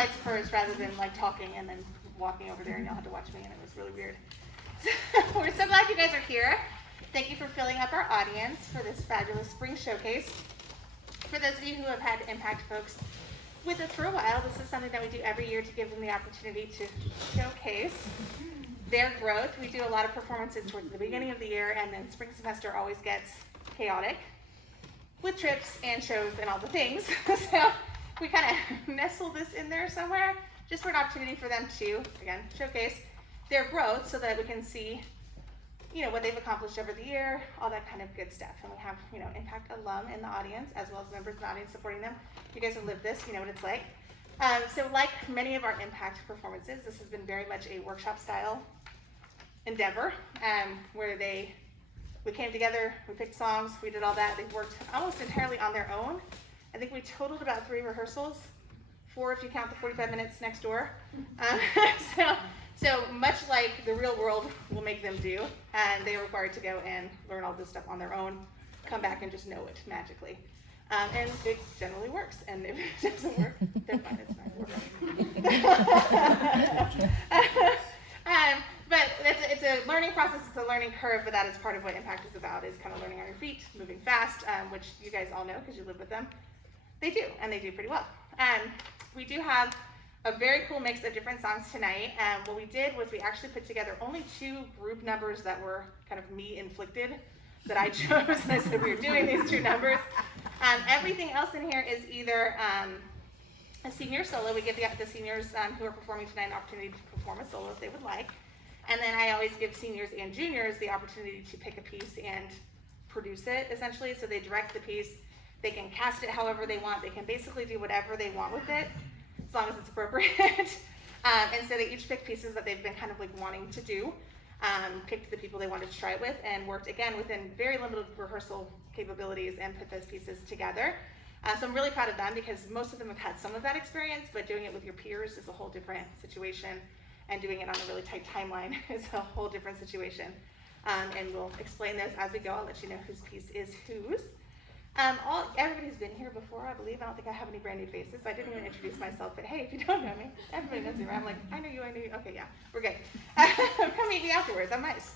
lights first rather than like talking and then walking over there and y'all had to watch me and it was really weird. We're so glad you guys are here. Thank you for filling up our audience for this fabulous spring showcase. For those of you who have had M-PACTT folks with us for a while, this is something that we do every year to give them the opportunity to showcase their growth. We do a lot of performances towards the beginning of the year, and then spring semester always gets chaotic with trips and shows and all the things. So we kind of nestle this in there somewhere just for an opportunity for them to, again, showcase their growth so that we can see, you know, what they've accomplished over the year, all that kind of good stuff. And we have, you know, M-PACTT alum in the audience as well as members in the audience supporting them. You guys have lived this, you know what it's like. So like many of our M-PACTT performances, this has been very much a workshop style endeavor where we came together, we picked songs, we did all that. They worked almost entirely on their own. I think we totaled about 3 rehearsals, 4 if you count the 45 minutes next door. So much like the real world will make them do, and they are required to go and learn all this stuff on their own, come back and just know it magically. And it generally works, and if it doesn't work, they're fine, it's fine. But it's a learning process, it's a learning curve, but that is part of what M-PACTT is about, is kind of learning on your feet, moving fast, which you guys all know because you live with them. They do, and they do pretty well. We do have a very cool mix of different songs tonight. What we did was we actually put together only 2 group numbers that were kind of me inflicted that I chose. And I said we were doing these 2 numbers. Everything else in here is either a senior solo. We give the seniors who are performing tonight an opportunity to perform a solo if they would like. And then I always give seniors and juniors the opportunity to pick a piece and produce it, essentially. So they direct the piece. They can cast it however they want. They can basically do whatever they want with it, as long as it's appropriate. And so they each picked pieces that they've been kind of like wanting to do, picked the people they wanted to try it with, and worked again within very limited rehearsal capabilities and put those pieces together. So I'm really proud of them because most of them have had some of that experience, but doing it with your peers is a whole different situation, and doing it on a really tight timeline is a whole different situation. And we'll explain those as we go. I'll let you know whose piece is whose. Everybody's been here before, I believe. I don't think I have any brand new faces. I didn't even introduce myself, but hey, if you don't know me, everybody knows me. I'm like, I know you. Okay, yeah, we're good. Come meet me afterwards. I'm nice.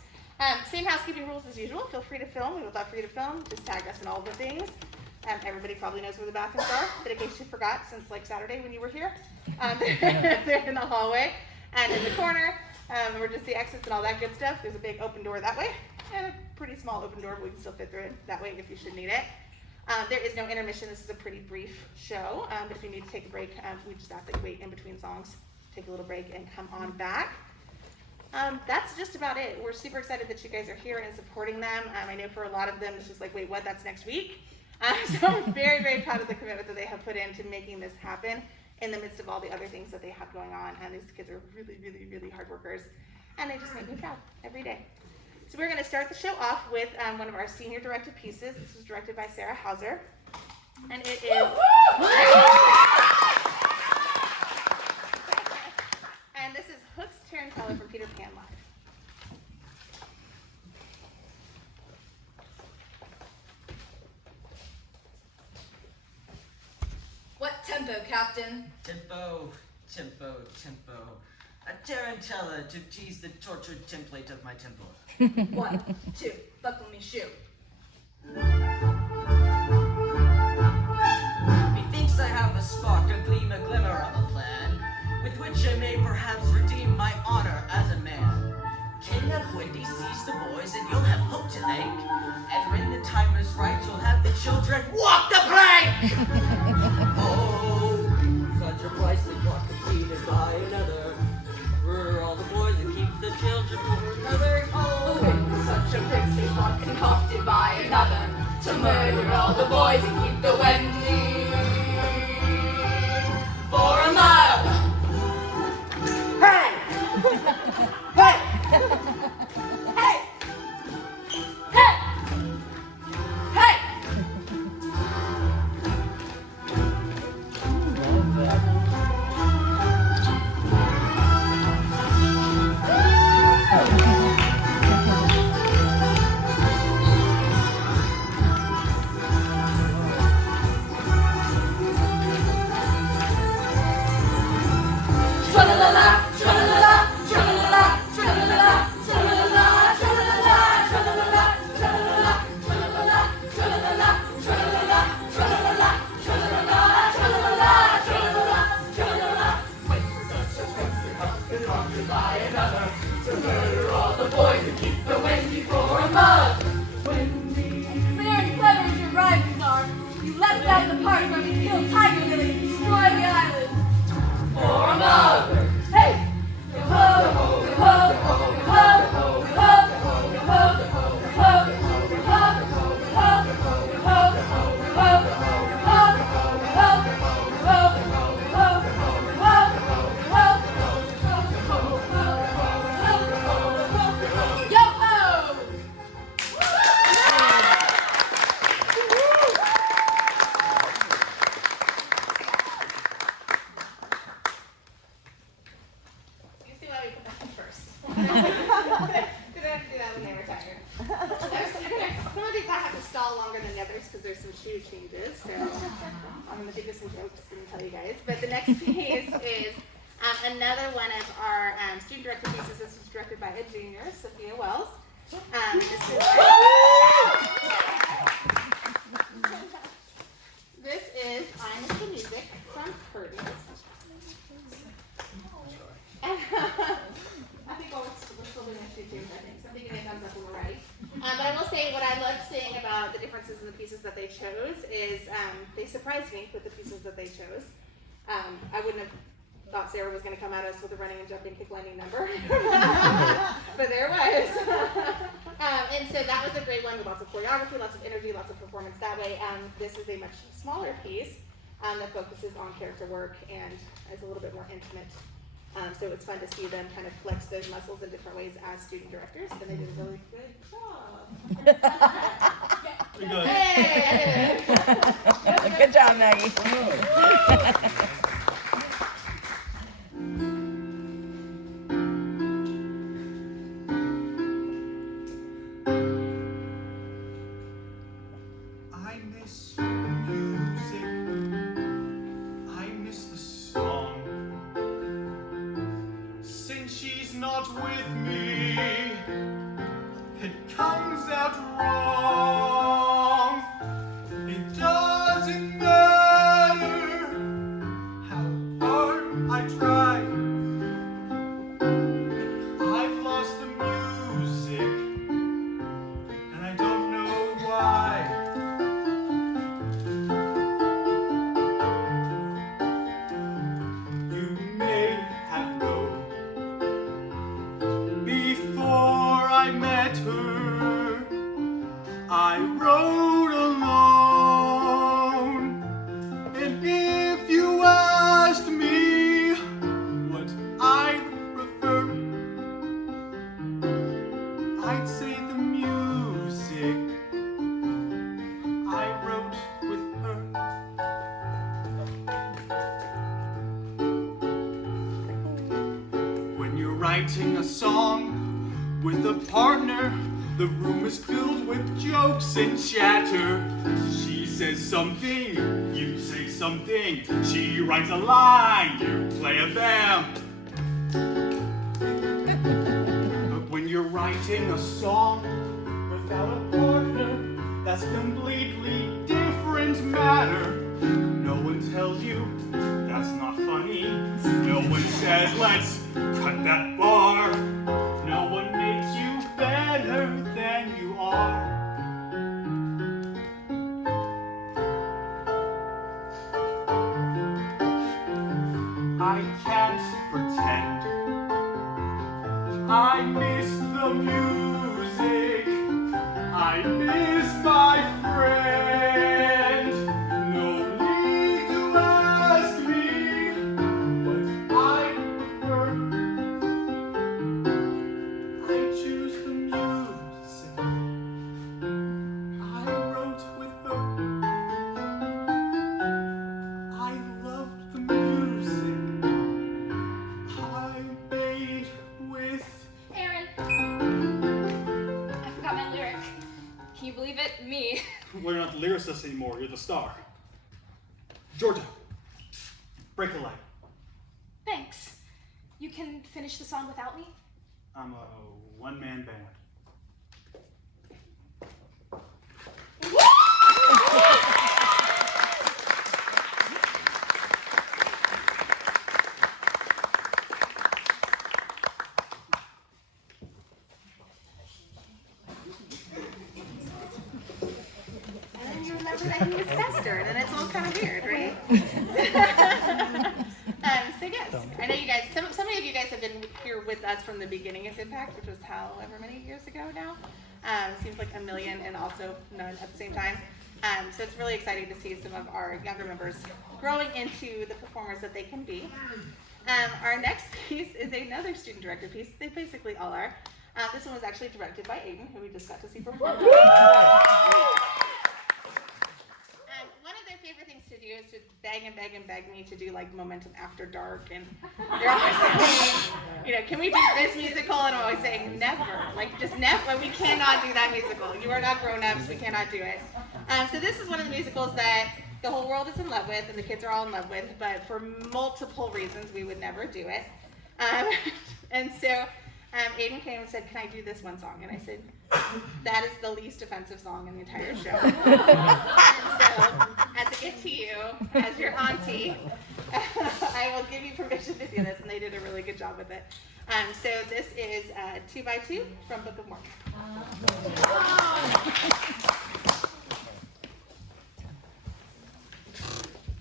Same housekeeping rules as usual. Feel free to film. We would love for you to film. Just tag us in all the things. Everybody probably knows where the bathrooms are, but in case you forgot, since like Saturday when you were here, they're in the hallway and in the corner. Emergency exits and all that good stuff. There's a big open door that way and a pretty small open door, but we can still fit through it that way if you should need it. There is no intermission. This is a pretty brief show, but if you need to take a break, we just ask that you wait in between songs, take a little break, and come on back. That's just about it. We're super excited that you guys are here and supporting them. I know for a lot of them, it's just like, wait, what? That's next week? So I'm very, very proud of the commitment that they have put into making this happen in the midst of all the other things that they have going on. And these kids are really, really, really hard workers, and they just make me proud every day. So we're going to start the show off with one of our senior directed pieces. This was directed by Sarah Hauser, and it is and this is Hook's Tarantella from Peter Pan Live. What tempo, Captain? Tempo, tempo, tempo. A tarantella to tease the tortured template of my temple. 1, 2, buckle me shoe. Methinks I have a spark, a gleam, a glimmer of a plan, with which I may perhaps redeem my honor as a man. King of Wendy, seize the boys, and you'll have hope to thank. And when the time is right, you'll have the children walk the plank! Oh, such a price that got completed by another. For all the boys and keep the children for another. Oh, such a princely plot concocted by another to murder all the boys and keep the Wendy for a mile. Hey! Hey! Hey! Hey! Hey! have to do that when they retire. Some of these I have to stall longer than the others because there's some shoe changes. So I'm going to think of some jokes and tell you guys. But the next piece is another one of our student-directed pieces. This was directed by a junior, Sophia Wells. This is I Miss the Music from Curtains. I think we're still doing a shoe change, I think. Something give me a thumbs up when we're ready. But I will say what I loved seeing about the differences in the pieces that they chose is they surprised me with the pieces that they chose. I wouldn't have thought Sarah was going to come at us with a running and jumping kick landing number. But there it was. And so that was a great one with lots of choreography, lots of energy, lots of performance that way. This is a much smaller piece that focuses on character work and is a little bit more intimate. So it's fun to see them kind of flex those muscles in different ways as student directors, and they did a really good job. Good. Hey, I did it. Good job, Maggie. I miss the music. I miss the song. Since she's not with me, it comes out wrong. It doesn't matter how hard I try. I've lost the music, and I don't know why. You may have known before I met her, I wrote alone. And if you asked me what I prefer, I'd say the music I wrote with her. When you're writing a song with a partner, the room is filled with jokes and chatter. She says something, you say something. She writes a line, you play a vamp. But when you're writing a song without a partner, that's completely different matter. No one tells you that's not funny. No one says let's cut that bar. No one makes you better than you are. I can't pretend I miss the music. I miss my friend. No need to ask me what I prefer. I choose the music I wrote with her. I loved the music I made with. Aaron, I forgot my lyric. Can you believe it? Me. We're not the lyricist anymore, you're the star. Georgia, break a light. Thanks. You can finish the song without me? I'm a one-man band. And then you remember that he was Fester, and then it's all kind of weird, right? So yes, I know you guys, so many of you guys have been here with us from the beginning of M-PACTT, which was however many years ago now. Seems like a million and also none at the same time. So it's really exciting to see some of our younger members growing into the performers that they can be. Our next piece is another student-directed piece. They basically all are. This one was actually directed by Aiden, who we just got to see perform. One of their favorite things to do is to beg and beg and beg me to do like Momentum After Dark, and they're always saying, you know, can we do this musical? And I'm always saying never, like just never. Like, we cannot do that musical. You are not grown-ups. We cannot do it. So this is one of the musicals that the whole world is in love with, and the kids are all in love with, but for multiple reasons we would never do it. And so Aiden came and said, can I do this one song? And I said, that is the least offensive song in the entire show. And so, as a gift to you, as your auntie, I will give you permission to do this, and they did a really good job with it. So this is 2 by 2 from Book of Mormon.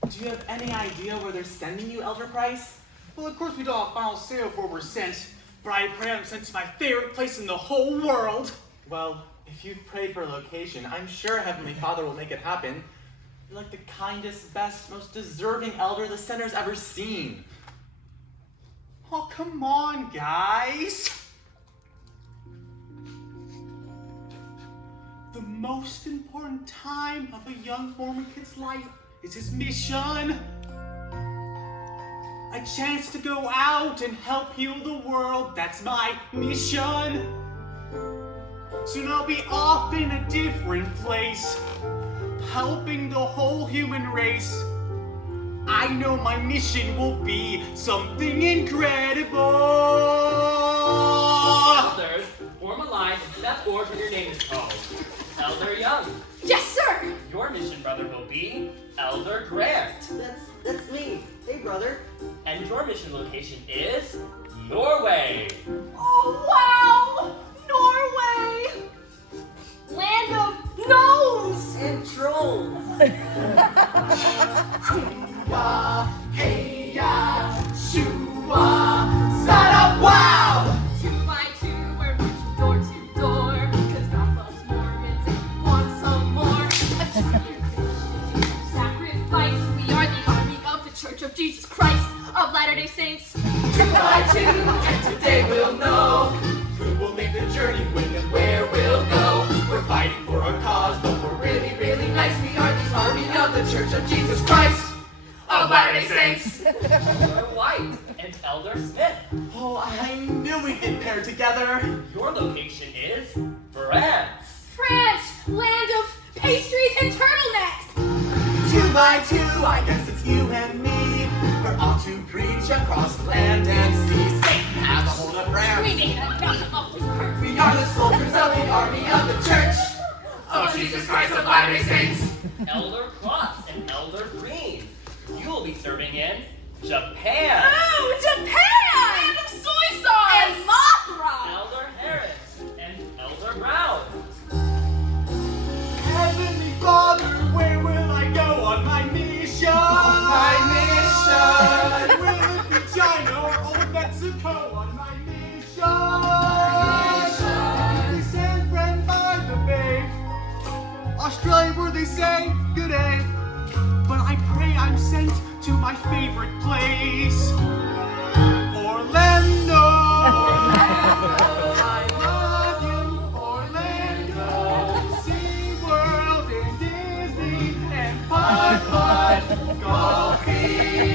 Do you have any idea where they're sending you, Elder Price? Well, of course we don't have final say of where we're sent, but I pray I'm sent to my favorite place in the whole world. Well, if you've prayed for a location, I'm sure Heavenly Father will make it happen. You're like the kindest, best, most deserving elder the center's ever seen. Oh, come on, guys. The most important time of a young Mormon kid's life is his mission. A chance to go out and help heal the world, that's my mission. Soon I'll be off in a different place, helping the whole human race. I know my mission will be something incredible. Elders, form a line and step forward when your name is called. Elder Young. Yes, sir! Your mission brother will be Elder Grant. That's me. Hey, brother. And your mission location is Norway. Oh, wow! Norway! Land of gnomes! And trolls. Hey ya, shoo-wah, sada wow! 2 by 2, we're marching door to door, 'cause God loves Mormons and we want some more. A sacrifice, we are the army of the Church of Jesus Christ of Latter-day Saints. 2 by 2, and today we'll know who will make the journey, when and where we'll go. We're fighting for our cause, but we're really, really nice. We are the army of the Church of Jesus Christ of Latter-day Saints. Elder White and Elder Smith. Oh, I knew we'd get paired together. Your location is France. France, land of pastries and turtlenecks. 2 by 2, I guess it's you and me. We're off to preach across land and sea. Satan has a hold of France. We need enough of this curse. We are the soldiers of the army of the church. Oh, Jesus Christ of Latter-day Saints. Elder Cross and Elder Green. You will be serving in Japan. Oh, Japan! Land of soy sauce! And Mothra! Elder Harris and Elder Brown. Heavenly Father, where will I go on my mission? On my mission. Will it be China or old Mexico on my mission? They send friend by the bay. Australia, where they say good day. But I pray I'm sent to my favorite place, Orlando. I love you, Orlando. SeaWorld and Disney and Putt Golfing.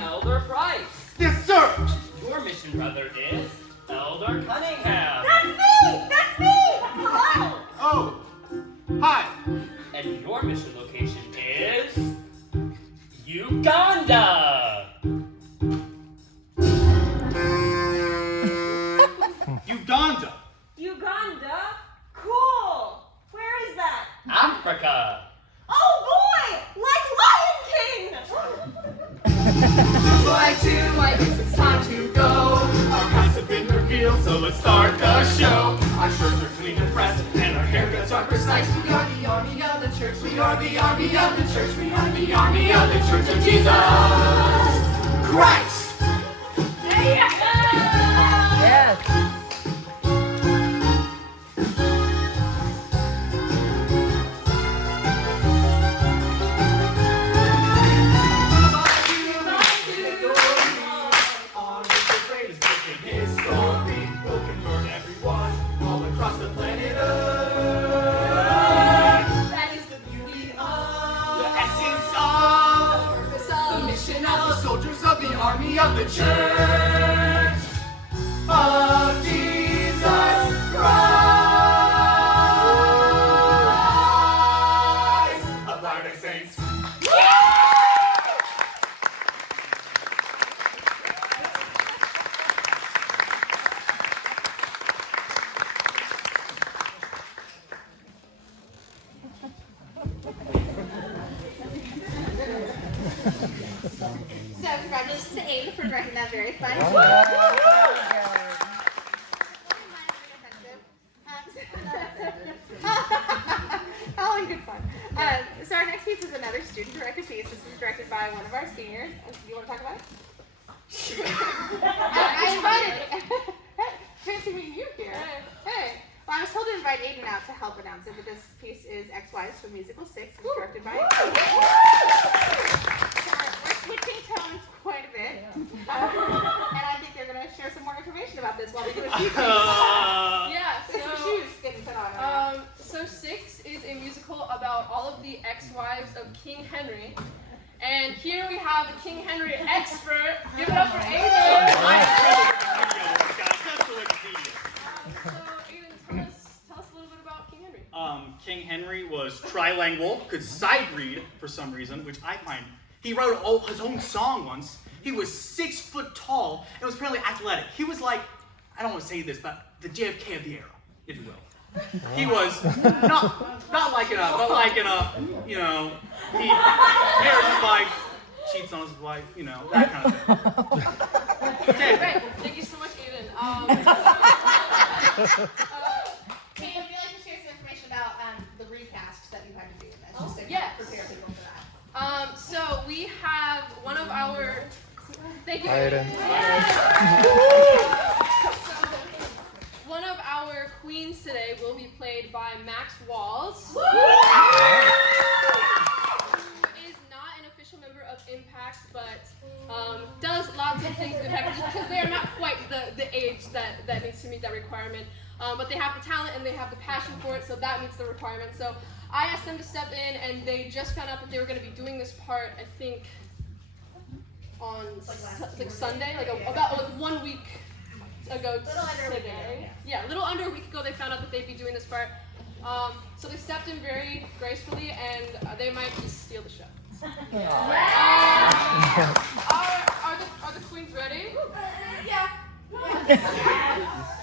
Elder Price. Yes, sir. Your mission brother is Elder Cunningham. That's me! That's me! Hello! Oh, hi. And your mission location is Uganda. Uganda. Uganda? Cool! Where is that? Africa. Oh boy! Like Lion King! 2 by 2, I guess it's time to go. Our paths have been revealed, so let's start the show. Our shirts are clean and pressed, and our haircuts are precise. We are the army of the church. We are the army of the church. We are the army of the Church of Jesus Christ! Yeah! Yes. That is the beauty of we of the Church of Jesus Christ of Latter-day Saints. So congratulations to Aiden for writing that very fun. All in good fun. So our next piece is another student-directed piece. This is directed by one of our seniors. You want to talk about it? I invited. Fancy meeting you here. Hey. Well, I was told to invite Aiden out to help announce it, but this piece is Ex-Wives from Musical 6. It's directed by We're switching tones quite a bit. And I think they're going to share some more information about this while we do a few things. Yeah, There's some shoes getting put on. so 6 is a musical about all of the ex-wives of King Henry. And here we have a King Henry expert. Give it up for Aiden. So Aiden, tell us a little bit about King Henry. King Henry was trilingual, could sight read for some reason, which I find. He wrote his own song once. He was 6 foot tall and was apparently athletic. He was like, I don't want to say this, but the JFK of the era, if you will. He was not like in a, but like in a, you know, he marries his wife, cheats on his wife, you know, that kind of thing. Okay. Great. Thank you so much, Aiden. Kate, would you like to share some information about the recast that you had to do in this? Just to yes. prepare people for that. So we have one of our. Thank you. One of our queens today will be played by Max Walls. Who is not an official member of M-PACTT, but does lots of things with M-PACTT because they are not quite the age that needs to meet that requirement. But they have the talent and they have the passion for it, so that meets the requirement. So I asked them to step in, and they just found out that they were going to be doing this part, I think, on Sunday, about 1 week ago today. Yeah, a little under a week ago they found out that they'd be doing this part. So they stepped in very gracefully, and they might just steal the show. Are the queens ready? Yeah.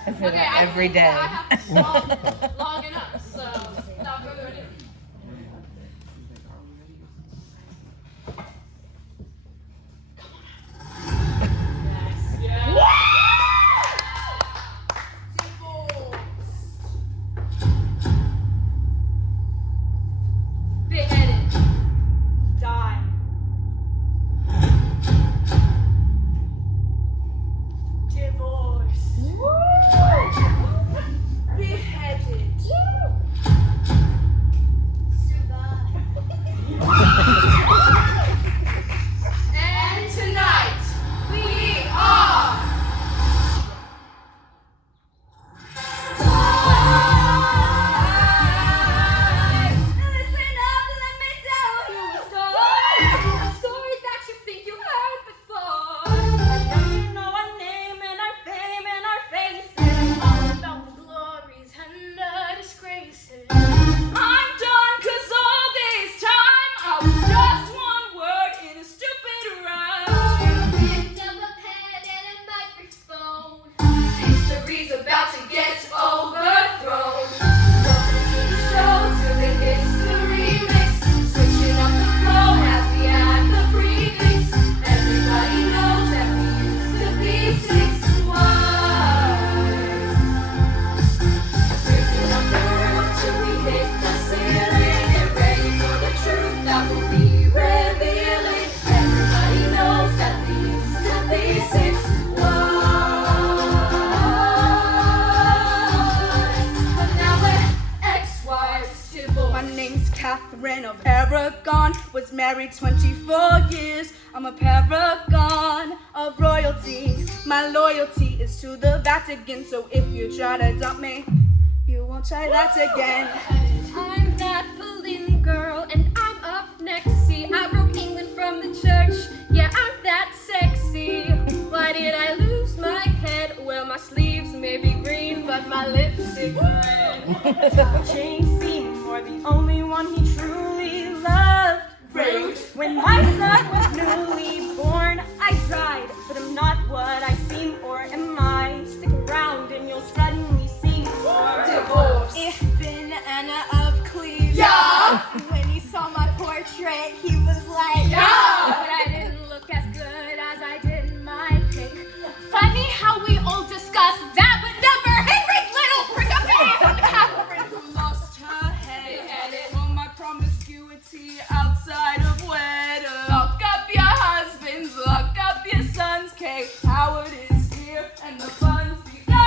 Okay, Every day. I have to stop long enough, so without further ado. Beheaded. Die. Divorce. Beheaded. And tonight, we are listen up, let me tell you a story. A story that you think you heard before. You know our name and our fame and our faces. All about the glories and the disgraces. I'm done 'cause all this time I was just one word in a stupid rhyme. Picked up a pen and a microphone. History's about to get overthrown. Welcome to the show, to the history mix. Switching up the flow as we add the prefix. Everybody knows that we used to be 6 wives. Raising up the roof till we hit the ceiling. Get ready for the truth that will be revealing. Everybody knows that we used to be 6 wives. But now we're ex-wives. My name's Catherine of Aragon, was married 24 years. I'm a paragon of royalty. My loyalty is to the Vatican, so if you try to dump me, you won't try that again. I'm that Boleyn girl, and I'm up next. See, I broke England from the church. Yeah, I'm that sexy. secret. Jane Seymour, the only one he truly loved. Rude. When my son was newly born, I died, but I'm not what I seem, or am I? Stick around and you'll suddenly see more. Divorce. Ich bin Anna of Cleves. Yeah. When he saw my portrait, he was like, Yeah. But I didn't look as good as I did in my pic. Funny how we all discuss that, but never Henry's little prick up ass Catherine who lost her head. for my promiscuity outside of wedlock. Lock up your husbands, lock up your sons. Kate Howard is here, and the fun's begun.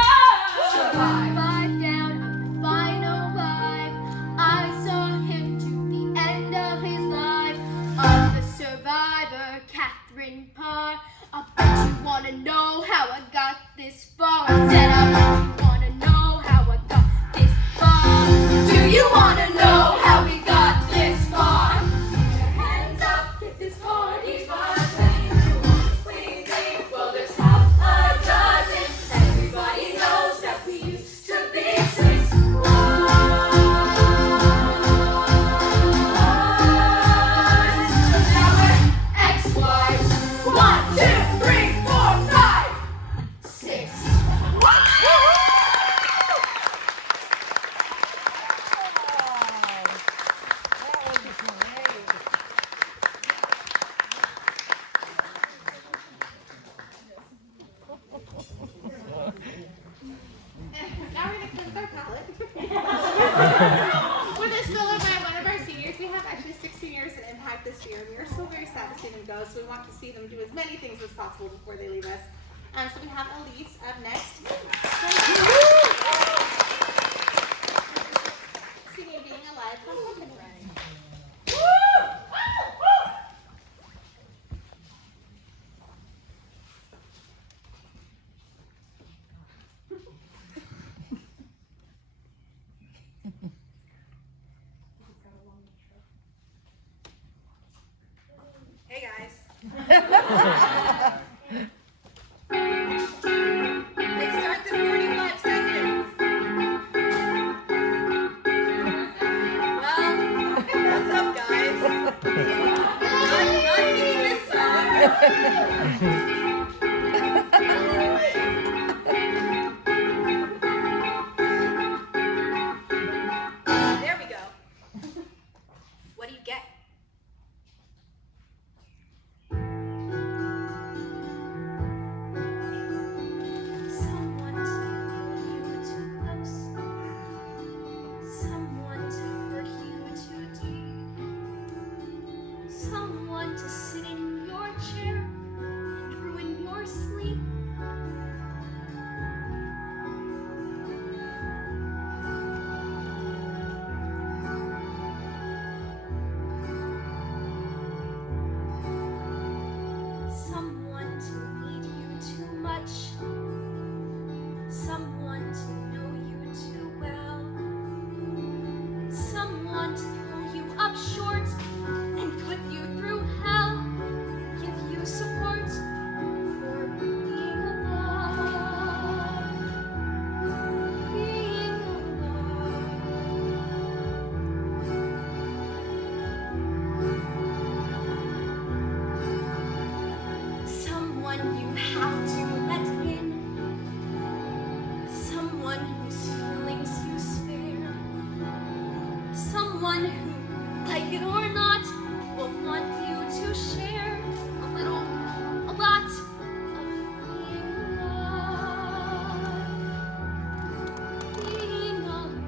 Survive down, final life. I saw him to the end of his life. Of the survivor, Catherine Parr. I bet you wanna know how I got this far. I said I bet you wanna know how I got this far. Do you wanna know how we got this far? Put your hands up, get this party buzzing. Well, there's half a dozen. Everybody knows that we used to be 6 Now we're ex-wives. 1, 2, 3, 4, 5, 6. Now we're gonna cleanse our palate. With a solo by one of our seniors. We have actually 6 seniors in Impact this year, and we are so very sad to see them go. So we want to see them do as many things as possible before they leave us. So we have Elise up next. Singing Being Alive from Pumpkin Running. Hey guys. It starts in 45 seconds. Well, what's up, guys? Not singing this song. There we go. What do you get? Someone to hold you too close. Someone to hurt you too deep. Someone to sit in your chair and ruin your sleep. Someone to need you too much. Someone to know you too well. Someone to pull you up short and put you through hell. Give you support for being alive. Being alive. Someone you have to let in. Someone whose feelings you spare. Someone who, like it or not, will want you to share a little, a lot of being alive. Being alive.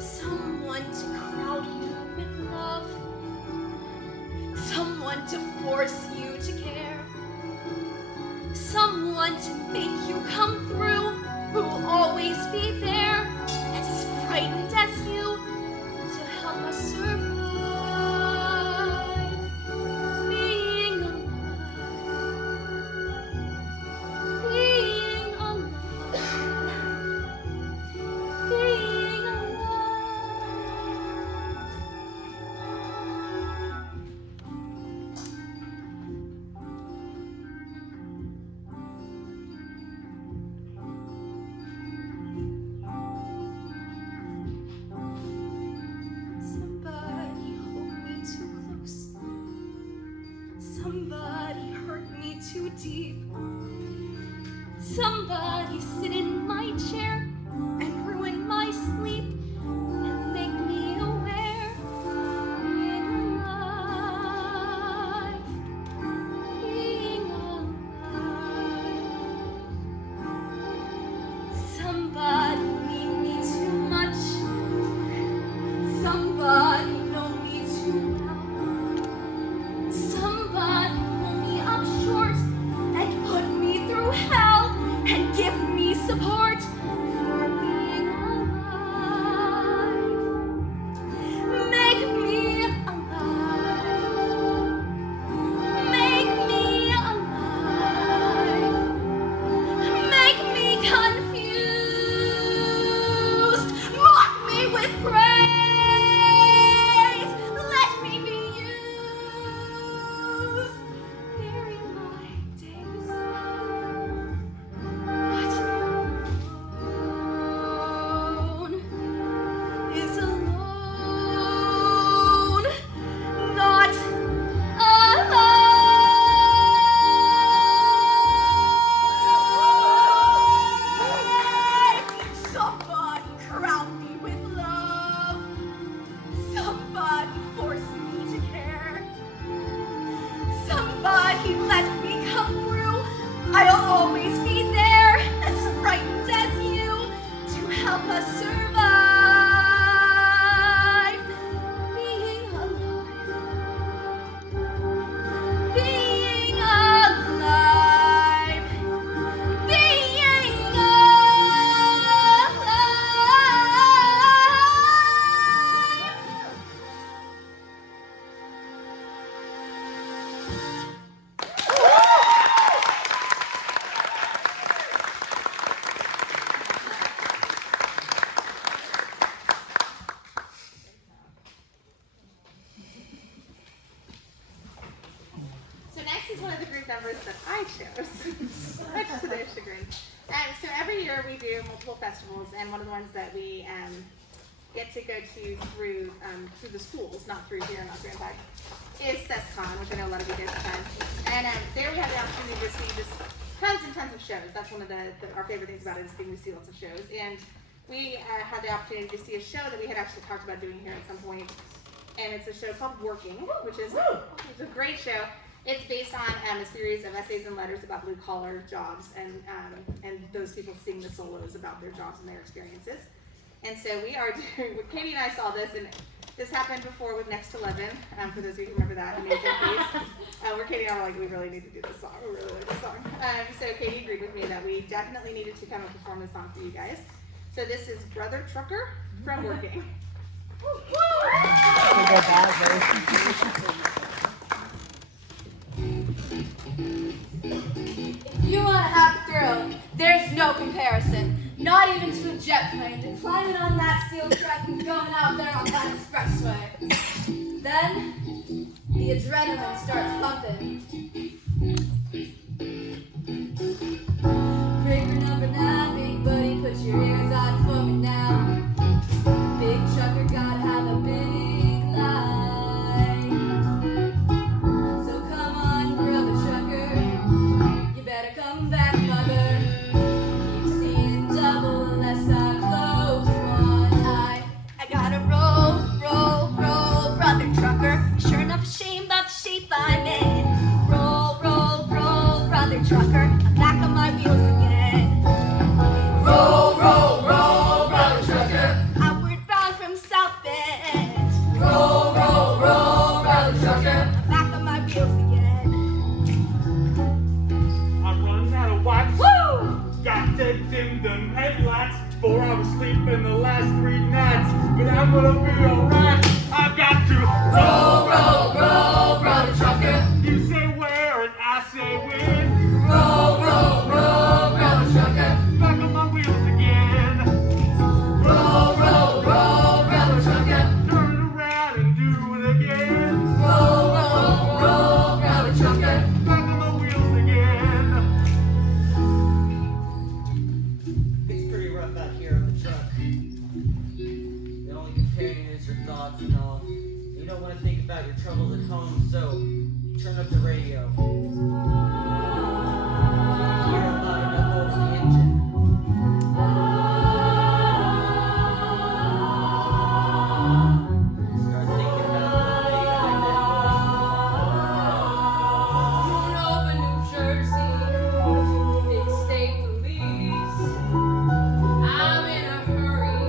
Someone to crowd you with love. Someone to force you to care. Someone to make you come through, who will always be there, as frightened as you, to help us survive. Being alive. Being alive. Being alive. Somebody hurt me too deep. Somebody sit in my chair and ruin my sleep and make me aware of being alive, being alive. Somebody need me too much. Somebody know me too well. Somebody pull me up short and put me through hell and give me support for being alive. Make me alive. Make me alive. Make me confused. Mock me with praise. Let me be used. Vary my days. But alone is alone, not alive. Somebody crown me with love. Somebody force me to care. Somebody let me come through. I'll always be there, as frightened as you, to help us survive. Being alive. Being alive. Being So next is one of the group numbers that I chose, much to their chagrin. So every year we do multiple festivals, and one of the ones that we get to go to through the schools, not through here, not through M-PACTT, is FestCon, which I know a lot of you guys attend. And there we have the opportunity to see just tons and tons of shows. That's one of our favorite things about it, is being to see lots of shows. And we had the opportunity to see a show that we had actually talked about doing here at some point. And it's a show called Working, which is a great show. It's based on a series of essays and letters about blue-collar jobs and those people sing the solos about their jobs and their experiences. And so we are doing, Katie and I saw this, and this happened before with Next 11, for those of you who remember that amazing piece, where Katie and I were like, we really need to do this song, we really like this song. So Katie agreed with me that we definitely needed to come and perform this song for you guys. So this is Brother Trucker from Working. If you want a happy thrill, there's no comparison. Not even to a jet plane, to climbing on that steel track and going out there on that expressway. Then, the adrenaline starts pumping. Breaker number 9, big buddy, put your ears on for me now. Big trucker, gotta have a big life. So come on, brother trucker, you better come back, mother. Keep seeing double unless I close one eye. I gotta roll, roll, roll, brother trucker. Sure enough, ashamed of the shape I'm in. Roll, roll, roll, brother trucker. I'm back on my wheels again. Roll, roll, roll, brother trucker. Outward bound from South Bend. Roll, roll, roll, brother trucker. I'm back on my wheels again. I'm running out of wax. Woo! Got to dim them headlights before I was sleeping the last 3 nights. But I'm gonna be alright. I've got to Roll, roll, roll, brother trucker. You say where and I say when. Roll, roll, roll, brother trucker. Back on my wheels again. Roll, roll, roll, brother trucker. Turn around and do it again. Roll, roll, roll, brother trucker. Back on my wheels again. It's pretty rough out here on the truck. The only companion is your thoughts. with the radio. Can you hear it loud enough over the engine? Start thinking about the lady I met Moon over New Jersey, big state police. I'm in a hurry.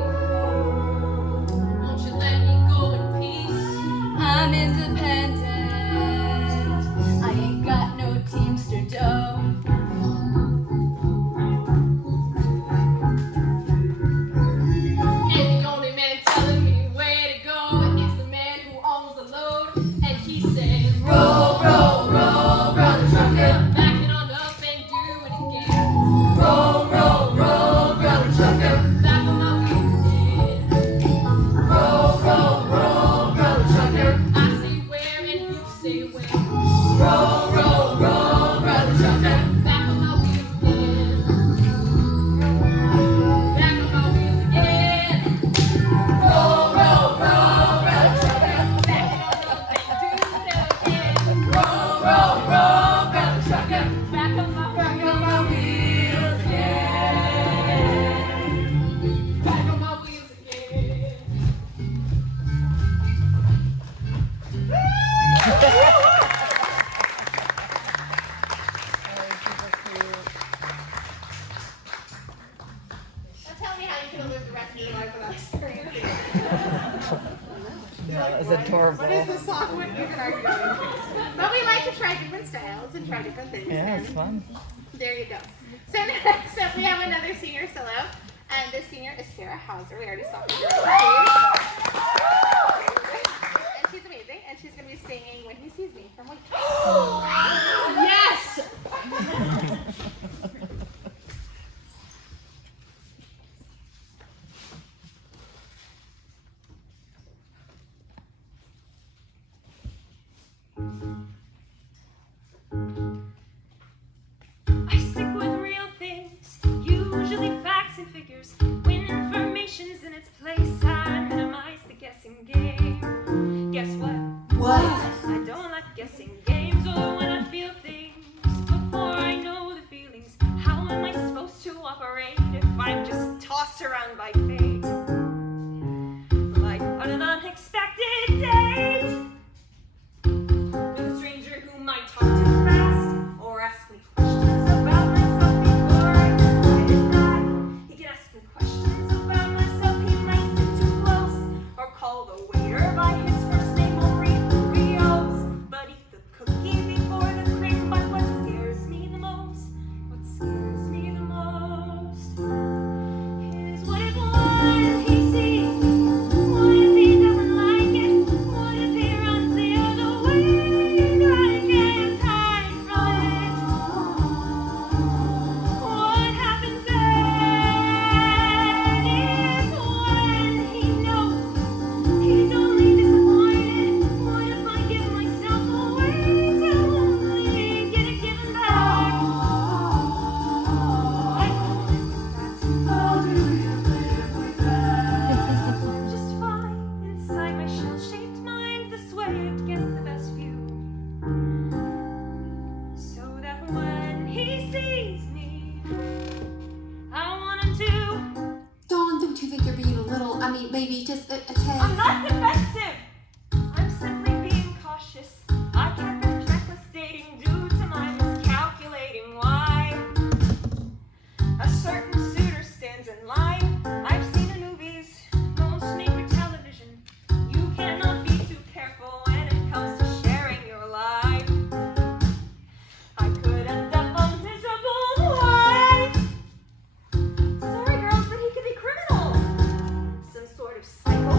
Won't you let me go in peace? I'm independent. I ain't got no Teamster dough. And the only man telling me where to go is the man who owns the load. And he says, roll, roll, roll, brother trucker. Back it on up and do it again. Roll, roll, roll, brother trucker. Back on my wheels again. Roll, roll, roll, brother trucker. I say where and you say when. Roll, roll, roll, brother trucker. Back on my wheels again. Back on my wheels again. Roll, roll, roll, brother trucker. Back it on up and do it again. Roll, roll, roll, brother trucker. Back on my wheels again. Back on my wheels again. Now tell me how you can live the rest of your life without experiencing it. That was adorable. What is this song? What even are you doing? But we like to try different styles and try different things. Yeah, it's and fun. There you go. So next up we have another senior solo. And this senior is Sarah Hauser. We already saw her stage. And she's amazing. And she's going to be singing When He Sees Me from Wait. Yes! I stick with real things, usually facts and figures. When information's in its place, I minimize the guessing game. Guess what? What? I don't like guessing games, or when I feel things before I know the feelings. How am I supposed to operate if I'm just tossed around by fate? Like on an unexpected date with a stranger who might talk too fast or ask me questions about myself before I decided that. He can ask me questions about myself, he might sit too close or call the waiter by his first name or read Oreos, but eat the cookie before the cream. But what scares me the most is what if one he sees me? What if he doesn't like it? What if he runs the other way and I can't hide from it? What happens then if when he knows he's only disappointed? What if I give myself away to only get it given back? Just fine inside my shell-shaped mind, this way I'd get the best view. So that when he sees me, I want him to. Dawn, don't you think you're being a little, maybe just a tad. I'm not defensive. I'm simply being cautious. I can't be reckless dating due to my miscalculating why. A certain suitor stands in line. I've seen in movies, most made for television. You cannot be too careful when it comes to sharing your life. I could end up a miserable wife. Sorry, girls, but he could be criminal. Some sort of psycho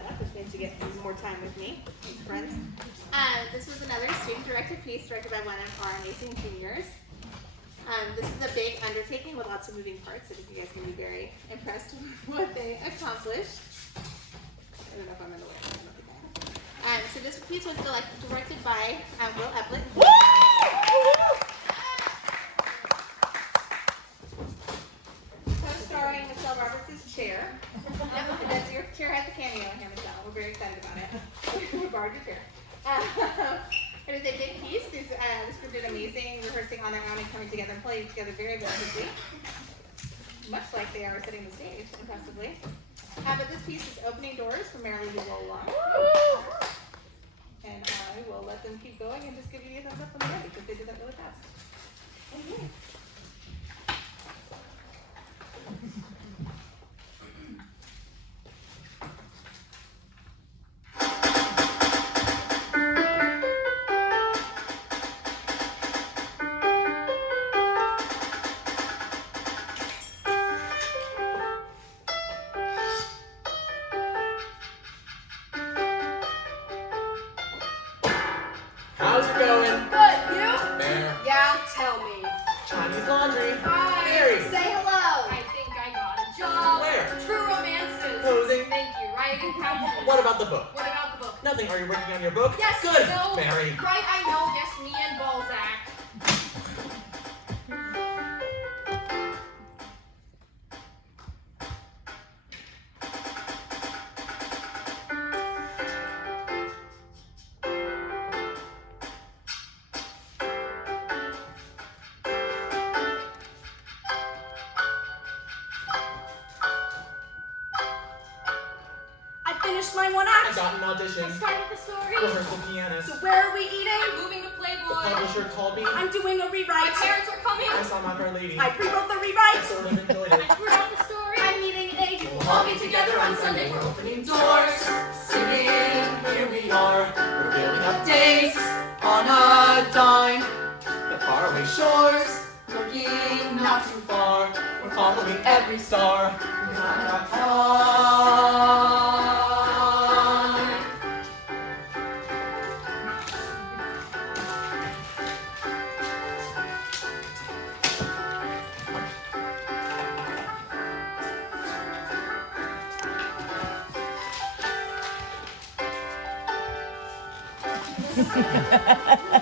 setup, which means you get some more time with me, and friends. This was another student-directed piece directed by one of our amazing juniors. This is a big undertaking with lots of moving parts, so I think you guys can be very impressed with what they accomplished. I don't know if I'm in the way. I don't think I am. So this piece was directed by Will Eplett. Co-starring Michelle Roberts' Chair. Your chair has a cameo in here, Michelle. We're very excited about it. We borrowed your chair. It is a big piece. This group did amazing rehearsing on their own and coming together and playing together very, very quickly. Much like they are setting the stage, impressively. But this piece is Opening Doors from Merrily We Roll Along. And I will let them keep going and just give you a thumbs up when they're ready because they did that really fast. Okay. How's it going? Good, you? There. Yeah, tell me. Chinese laundry. Hi. Mary. Say hello. I think I got a job. Where? True Romances. Posing. Thank you. Writing captions. What about the book? What about the book? Nothing. Are you working on your book? Yes, Good. no. Mary. Right, I know. Yes, me and Balzac. I finished my one I act. got an audition. I started the story. Rehearsal pianist. So where are we eating? I'm moving to Playboy. Publisher called me. I'm doing a My rewrite. parents are coming. I saw my Fair Lady. I rewrote the I rewrite. sort of enjoyed it. I threw out the story. I'm meeting a. We'll all be together on Sunday. We're opening doors, singing. Here we are. We're filling up days on a dime. The faraway shores, looking not too far. We're following every star. We haven't got time.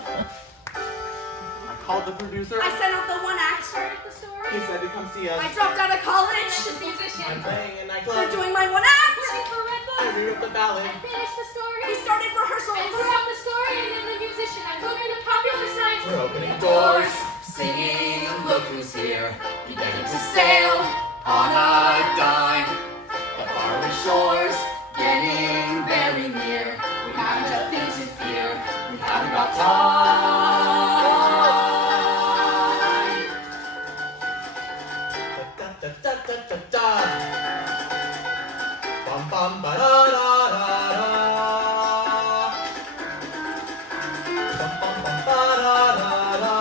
I called the producer. I sent out the one act. Started the story. He said to come see us. I dropped out of college. Just musician. I'm playing in a nightclub. They're doing my one act. Working for Red I Bull. rewrote the ballad. I finished the story. We started I rehearsals. threw out the story and then the musician. I'm moving to popular science. We're opening doors, singing, look who's here. Beginning to sail on a dime. The faraway shores, getting very near. We haven't a thing to fear. We haven't got time. Da da da da da da. Bum bum ba da da da da. Bum bum bum ba da da da.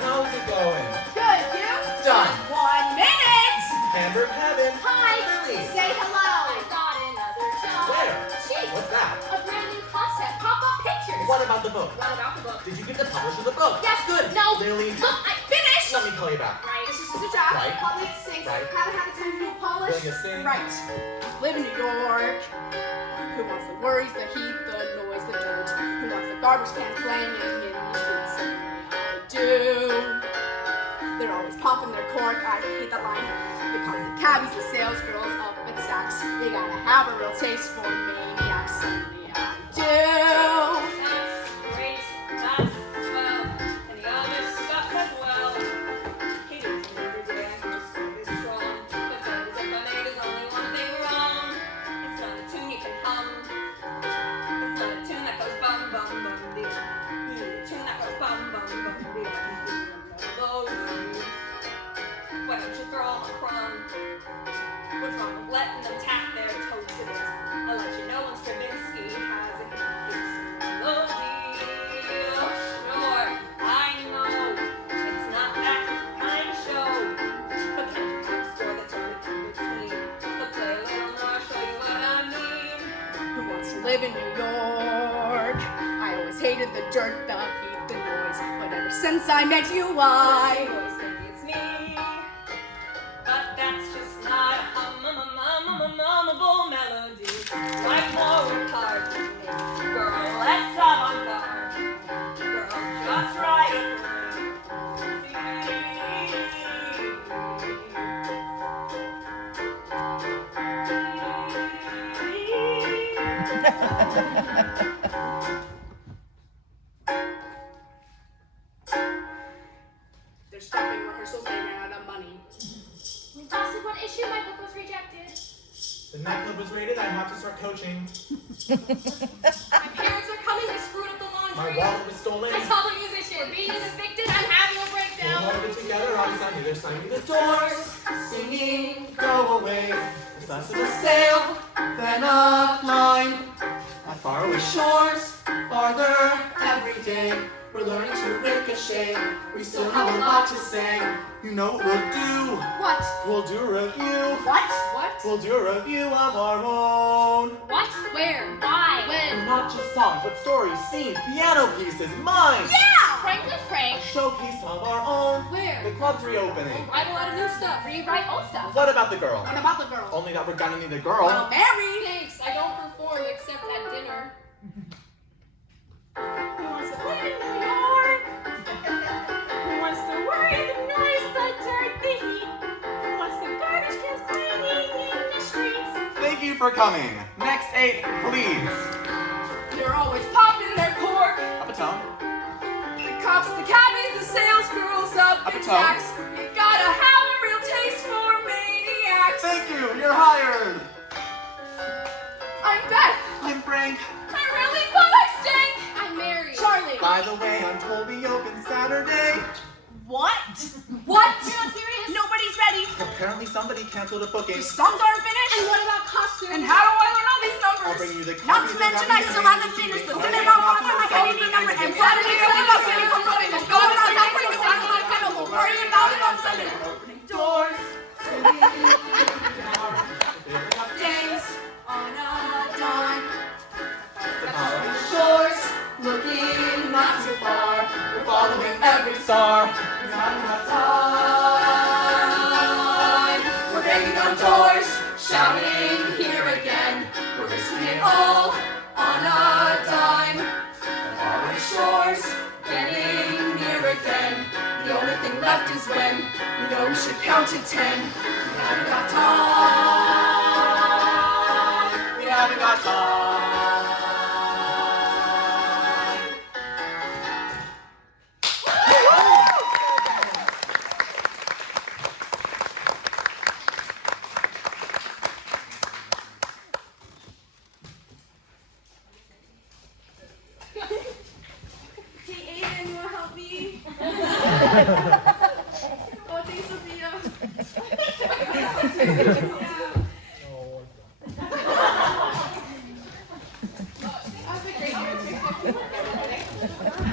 How's it going? Good, you? Done. 1 minute. Hamburg heaven. Hi. Lily. Say hello. I got another job. Where? Cheap. What's that? A brand new concept. Pop-up pictures. What about the book? What about the book? Did you get the publisher the book? Yes. Good. No. Lily. Look, I finished. Let me call you back. Right. This is just a draft. Right. Probably it stinks. Right. Haven't had the time to do a polish. Will you sing? Right. Live in New York. Who wants the worries, the heat, the noise, the dirt? Who wants the garbage can playing in the streets? I do. They're always popping their cork. I hate that line. Because the cabbies, the sales girls up at Saks, they gotta have a real taste for maniacs. Only I do. That's great. That's swell. And the other stuff as well. Haters and every day I can just go this strong. But that is funny, there's only one thing wrong. It's not a tune you can hum. It's not a tune that goes bum bum bum dee. It's a tune that goes bum bum bum dee. Why don't you throw 'em a crumb? What's wrong with letting them tap their toes to this? I'll let you know live in New York. I always hated the dirt, the heat, the noise, but ever since I met you, I always think it's me, but that's just not a hummable melody. Like more hard, girl, let's avant-garde. Girl, just right up They're stopping rehearsals, they ran out of money. We posted one issue, my book was rejected. The nightclub was raided, I have to start coaching. My parents are coming, they screwed up the My laundry. wallet was stolen. I saw the musician. Being evicted, I'm having a We'll breakdown. hold it together, obviously either signing the doors, singing, go away. It's less of a sail than a climb. At faraway shores, farther every day. We're learning to ricochet. We still have a lot to say. You know what we'll do? What? We'll do a review. What? What? We'll do a review of our own. What? Where? Why? When? Not just songs, but stories, scenes, piano pieces, mine. Yeah! Frankly Frank. A showpiece of our own. Where? The club's reopening. Write a lot of new stuff. Rewrite old stuff. What about the girl? What about the girl? Only that we're gonna need a girl. Well, Mary! Thanks, I don't perform except at dinner. Who wants to live in New York? Who wants to worry the noise, the dirt, the heat? Who wants the garbage cans cleaning in the streets? Thank you for coming. Next 8, please. They're always popping their cork. Up a tone. The cops, the cabbies, the sales girls up Up in a tone. sacks. You gotta have a real taste for maniacs. Thank you. You're hired. I'm Beth. I'm Frank. I really thought I stank. I'm Mary. Charlie. By the way, I'm told we open Saturday. What? What? You're not serious? Nobody's ready. Apparently somebody canceled a booking. The songs aren't finished. And what about costumes? And how do I learn all these numbers? I'll bring you the Not copies to mention, of I still haven't finished the cinema box on my favorite number. And Saturday, I'm not sitting from running. Just going outside for the sound of my pedal. We'll worry about it on Sunday. Opening doors. Days on a dime. The following shores, looking not too far. We're following every star. We're not enough time. We're banging on doors, shouting here again. We're risking it all on a dime. Following shores, Getting near again. The only thing left is when we know we should count to 10. We haven't got time. we haven't got time. Hey, Aiden, you wanna help me? Oh, thanks, Sophia.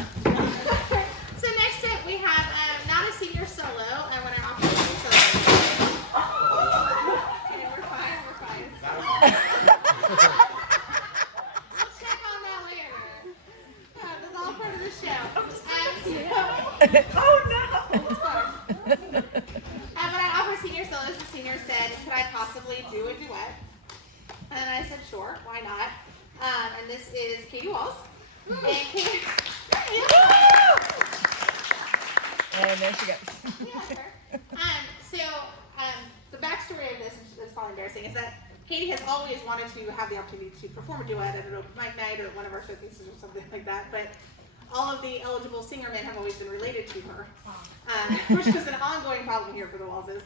So next up we have not a senior solo. I want to offer a solo. Okay, we're fine. We'll check on that later. That's all part of the show. Oh no! It's fun. When I offered senior solos, the senior said, "Could I possibly do a duet?" And I said, "Sure, why not?" And this is Katie Walls. And Katie. And there she goes. The backstory of this is probably embarrassing, is that Katie has always wanted to have the opportunity to perform a duet at an open mic night or at one of our showcases or something like that, but all of the eligible singer men have always been related to her, which was an ongoing problem here for the Wallses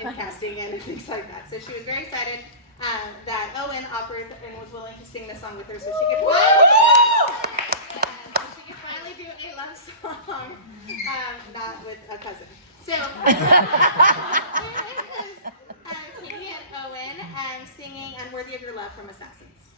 in casting and things like that. So she was very excited that Owen offered and was willing to sing this song with her so she could finally do a love song, not with a cousin. So, Katie and Owen singing Unworthy of Your Love from Assassins.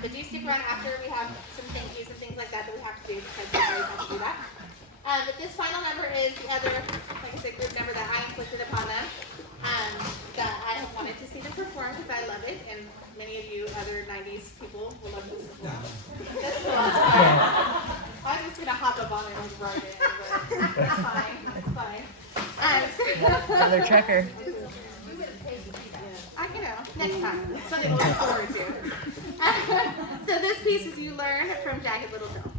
But do stick around after. We have some thank yous and things like that we have to do because we always have to do that. But this final number is the other, like I said, group number that I inflicted upon them. That I have wanted to see them perform because I love it, and many of you other 90s people will love this as well. That's cool. I'm just gonna hop up on it and run it, but that's fine. That's fine. Another checker. I can know. Next time. Something to look forward to. So this piece is You Learn from Jagged Little Pill.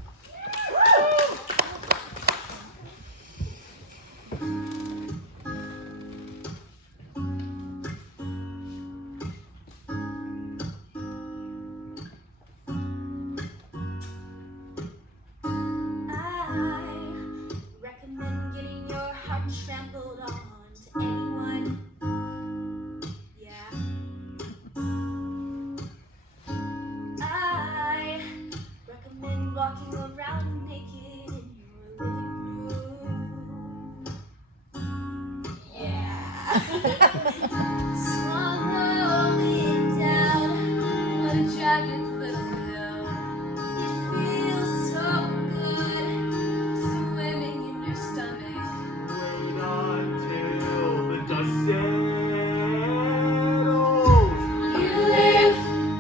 Trampled on to anyone. Yeah. I recommend walking around naked in your living room. Yeah. Swallow it down, what a jagged little pill. It feels so good, swimming in your stomach. Until the dust settles. You live,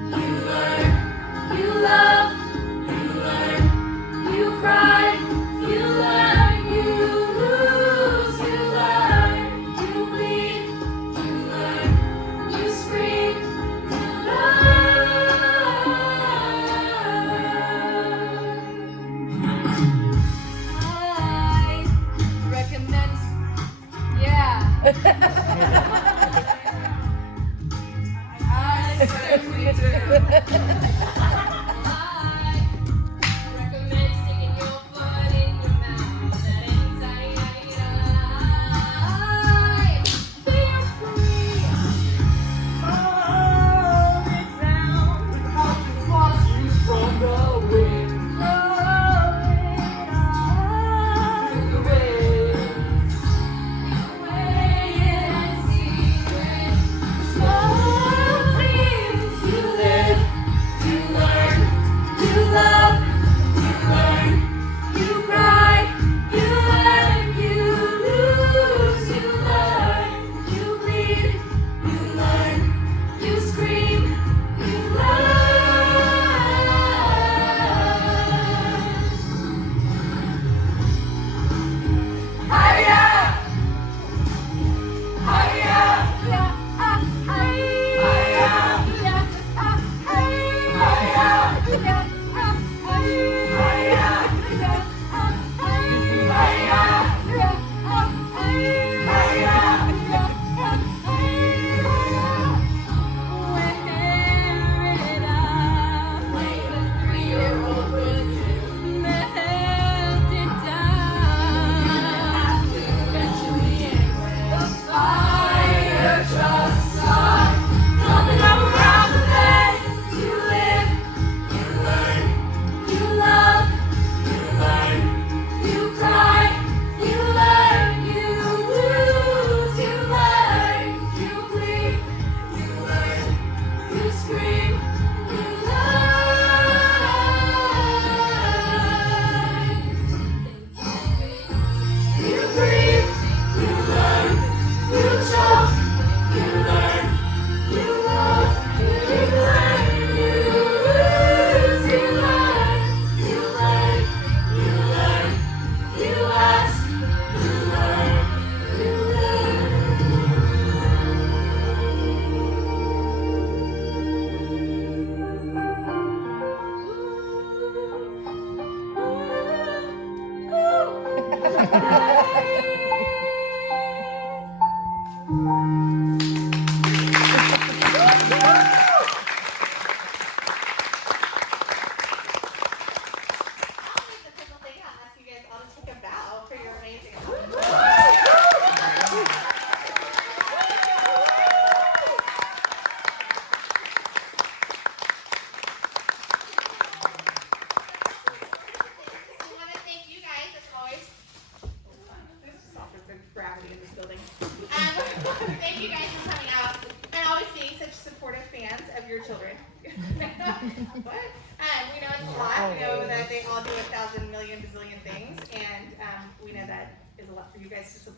you learn, you love, you learn, you cry, you learn, you lose, you learn, you bleed, you learn, you scream, you learn.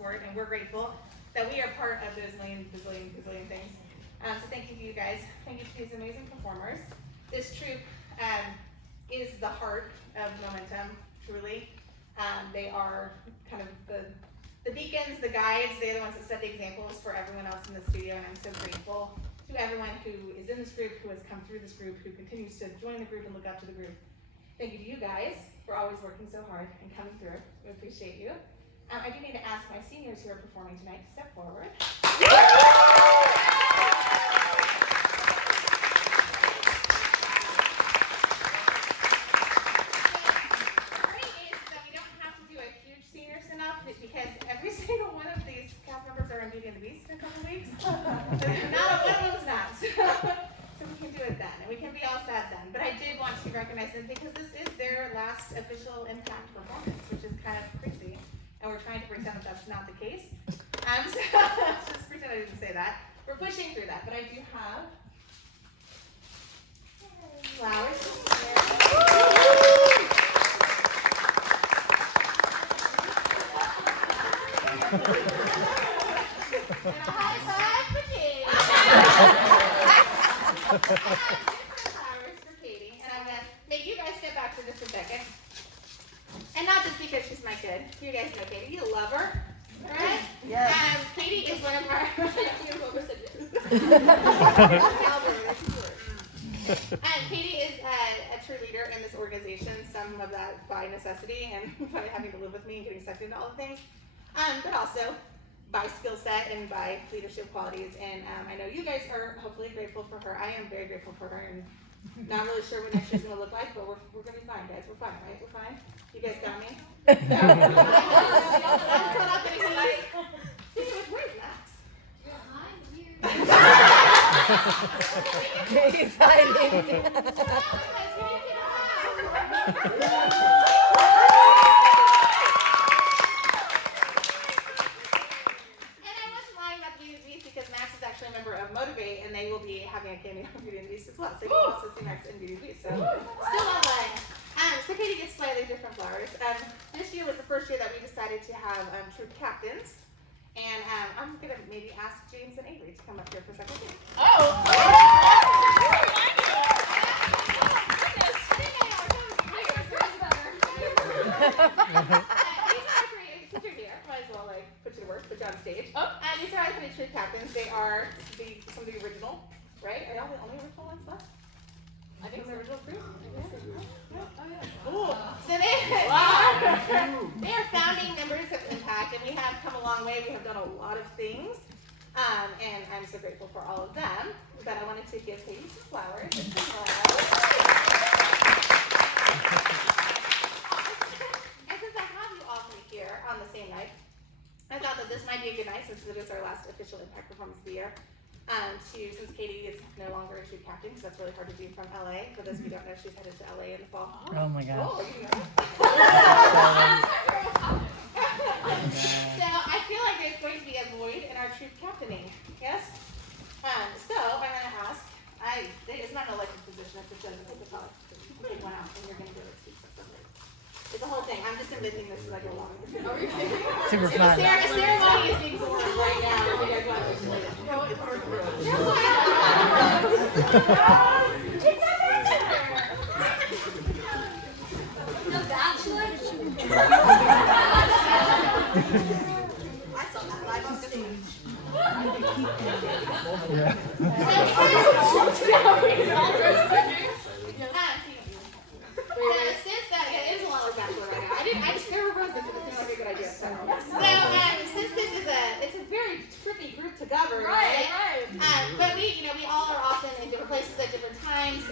support, and we're grateful that we are part of those bazillion things. So thank you to you guys. Thank you to these amazing performers. This troupe is the heart of Momentum, truly. They are kind of the beacons, the guides. They're the ones that set the examples for everyone else in the studio, and I'm so grateful to everyone who is in this group, who has come through this group, who continues to join the group and look up to the group. Thank you to you guys for always working so hard and coming through. We appreciate you. I do need to ask my seniors who are performing tonight to step forward. Because every single one of these cast members are in Beauty and the Beast in a couple weeks. Not one of them's not. So we can do it then, and we can be all sad then. But I did want to recognize them because this is their last official M-PACTT performance, which is kind of crazy. And we're trying to pretend that that's not the case. So just pretend I didn't say that. We're pushing through that, but I do have flowers here. And a high five for Katie. I have different flowers for Katie, and I'm gonna make you guys step back for just a second. And not just because she's my kid. You guys know Katie. You love her, right? Yes. Katie is one of our. Katie is a true leader in this organization. Some of that by necessity and by having to live with me and getting sucked into all the things. But also by skill set and by leadership qualities. And I know you guys are hopefully grateful for her. I am very grateful for her, and not really sure what next year's gonna look like, but we're gonna be fine, guys. We're fine, right? We're fine. You guys got me? I'm caught up in where's Max? Motivate, and they will be having a cameo in Beauty and the Beast as well. So you can also see Max in Beauty and the Beast. So still not lying. So Katie gets slightly different flowers. This year was the first year that we decided to have troop captains. And I'm gonna maybe ask James and Avery to come up here for a second. Might as well put you to work, put you on stage. These are our three troop captains. They are some of the original, right? Are y'all the only original ones left? I think the original crew. Cool. So they are founding members of M-PACTT, and we have come a long way. We have done a lot of things, and I'm so grateful for all of them. But I wanted to give Katie some flowers. And since I have you all three here on the same night, I thought that this might be a good night, since it is our last official M-PACTT performance of the year, since Katie is no longer a troop captain, because that's really hard to do from LA. For those of you who don't know, she's headed to LA in the fall. Oh my gosh. Oh, you know. So I feel like there's going to be a void in our troop captaining. Yes? So I'm going to ask, it's not an elected position, it's just a college. You can take one out, and you're going to go to speak for somebody. It's a whole thing. I'm just admitting this as I go along. Super fun. The ceremony is being formed right now. You guys want to explain it? No, it's hard to do. The Bachelor? I saw that live on stage. Yeah. Since that it is a lot like bachelor right now, I just never wrote this. It seemed like a good idea. So since this is it's a very tricky group to govern, right? But we all are often in different places at different times.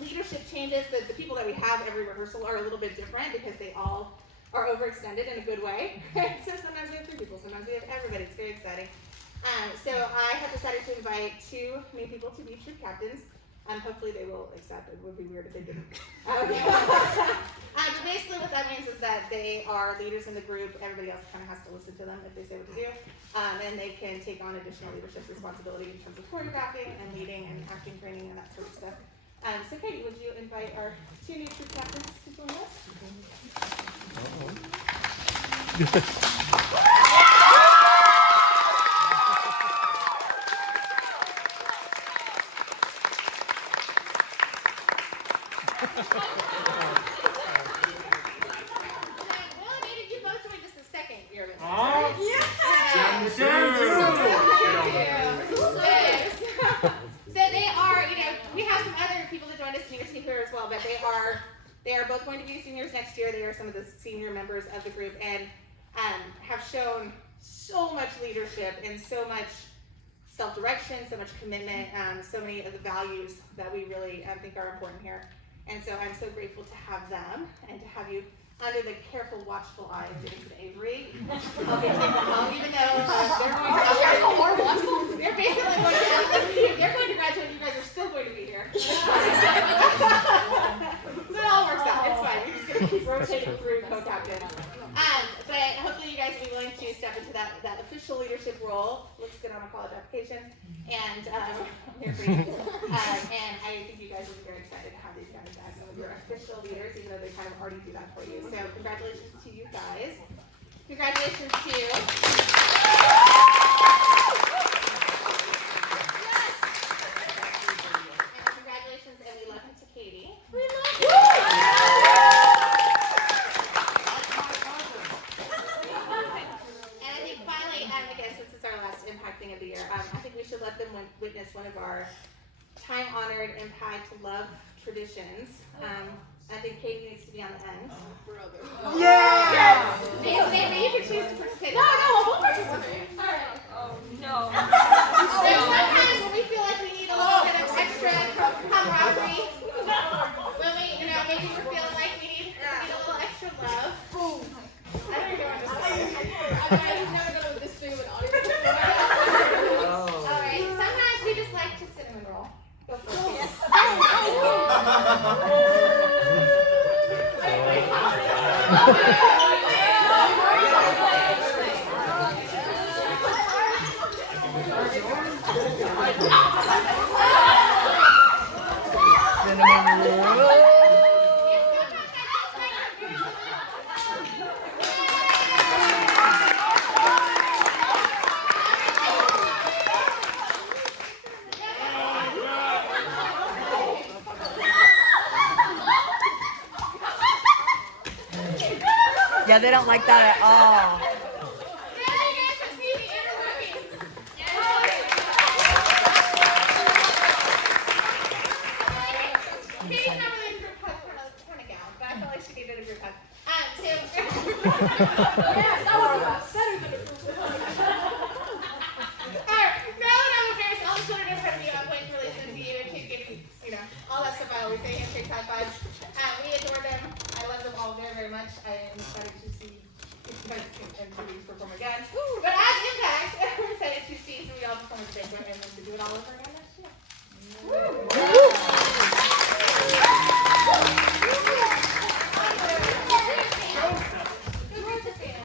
Leadership changes. The people that we have every rehearsal are a little bit different because they all are overextended in a good way. So sometimes we have 3 people, sometimes we have everybody. It's very exciting. So I have decided to invite 2 new people to be troop captains. Hopefully they will accept. It would be weird if they didn't. But basically what that means is that they are leaders in the group. Everybody else kind of has to listen to them if they say what to do. And they can take on additional leadership responsibility in terms of choreographing and leading and acting training and that sort of stuff. So Katie, would you invite our 2 new troop captains to join us? Will, you both joined just the second year with us. Oh, Yeah. So they are, we have some other people that joined us in your team here as well, but they are both going to be seniors next year. They are some of the senior members of the group and have shown so much leadership and so much self-direction, so much commitment, so many of the values that we really think are important here. And so I'm so grateful to have them and to have you under the careful, watchful eye of James and Avery. I'll be taking them home, even though they're basically going to graduate. You guys are still going to be here. So it all works out. It's fine. We're just going to keep rotating through co-captains. But hopefully you guys will be willing to step into that official leadership role. Looks good on a college application. And I'm here for you. And I think you guys will be very excited to have these guys as some of your official leaders, even though they kind of already do that for you. So congratulations to you guys. Congratulations to you. And congratulations, and we love you to Katie. We love you. And I think finally, again, since it's our last Impact thing of the year, I think we should let them witness one of our time-honored Impact love traditions. I think Katie needs to be on the end. yeah! Maybe you can choose to participate. No, we'll participate. All right. Oh no. So sometimes when we feel like we need a little bit of extra camaraderie, when we, maybe we're feeling like we need a little extra love. I don't even know what to say. I've never done this thing with an audience before. All right. Sometimes we just like to cinnamon roll. Go for it. Yes. Yeah, they don't like that at all. Katie's not really a group hug kind of gal, but I felt like she needed a group hug. Yes, that was the best.